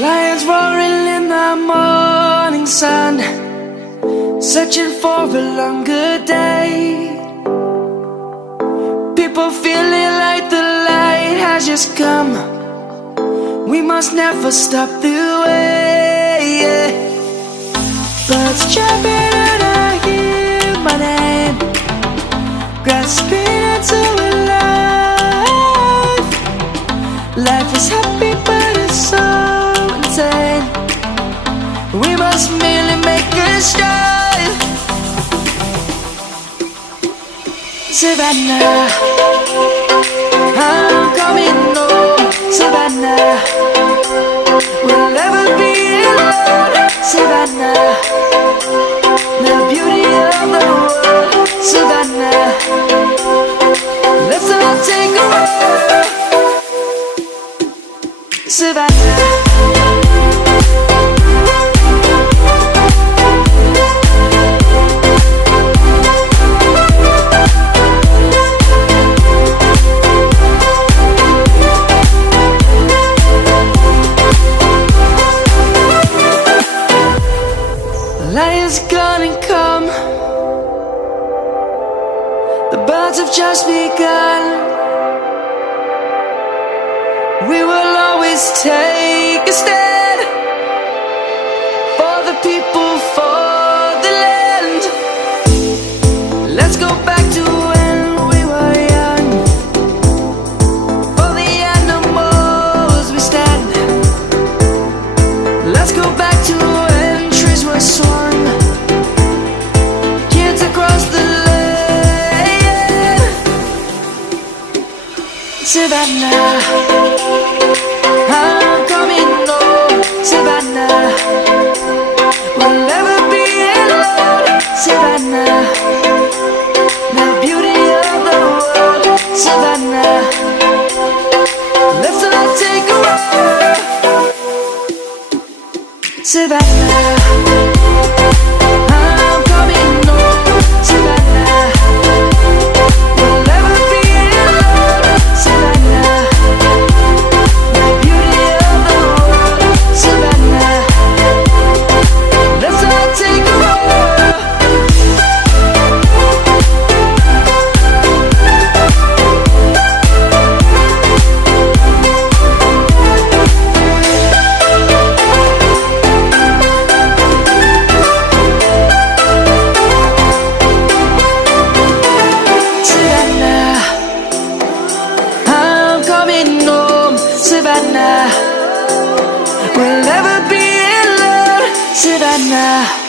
Lions roaring in the morning sun, searching for a longer day. People feeling like the light has just come. We must never stop the way. Birds chirping and I hear my name, grasping into a life. Life is happy but it's so insane. We must merely make a strive. Savannah, I'm coming home. Savannah, we'll never be alone. Savannah, the beauty of the world. Savannah, let's all take a walk. Savannah. Lion's gonna come. The birds have just begun. We will always take a stand for the people, for the land. Let's go back to when we were young. For the animals we stand. Let's go back to when trees were swung. Kids across the land. Savannah, I'm coming home. Savannah, we'll never be alone. Savannah, the beauty of the world. Savannah, let's all take a walk. Savannah, I'm coming home. Savannah, we'll never be alone. Savannah, the beauty of the world. Savannah, let's all take a walk. Savannah, I'm coming home. Savannah, we'll never be alone. Savannah.